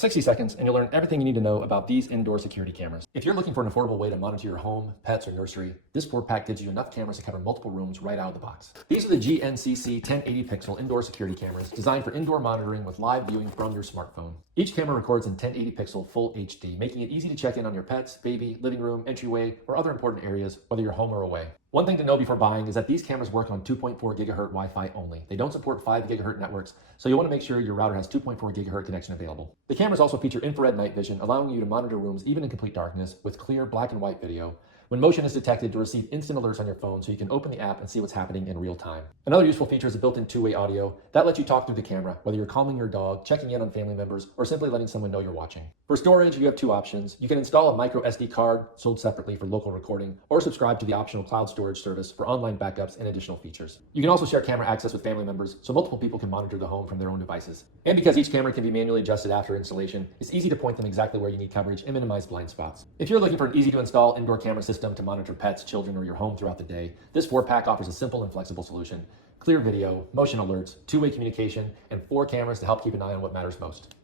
60 seconds and you'll learn everything you need to know about these indoor security cameras. If you're looking for an affordable way to monitor your home, pets, or nursery, this 4-pack gives you enough cameras to cover multiple rooms right out of the box. These are the GNCC 1080 pixel indoor security cameras designed for indoor monitoring with live viewing from your smartphone. Each camera records in 1080 pixel full HD, making it easy to check in on your pets, baby, living room, entryway, or other important areas, whether you're home or away. One thing to know before buying is that these cameras work on 2.4 gigahertz Wi-Fi only. They don't support 5 gigahertz networks, so you want to make sure your router has 2.4 gigahertz connection available. The cameras also feature infrared night vision, allowing you to monitor rooms even in complete darkness with clear black and white video. When motion is detected, to receive instant alerts on your phone so you can open the app and see what's happening in real time. Another useful feature is a built-in two-way audio that lets you talk through the camera, whether you're calming your dog, checking in on family members, or simply letting someone know you're watching. For storage, you have two options. You can install a micro SD card sold separately for local recording, or subscribe to the optional cloud storage service for online backups and additional features. You can also share camera access with family members so multiple people can monitor the home from their own devices. And because each camera can be manually adjusted after installation, it's easy to point them exactly where you need coverage and minimize blind spots. If you're looking for an easy-to-install indoor camera system to monitor pets, children, or your home throughout the day, this 4-pack offers a simple and flexible solution. Clear video, motion alerts, two-way communication, and 4 cameras to help keep an eye on what matters most.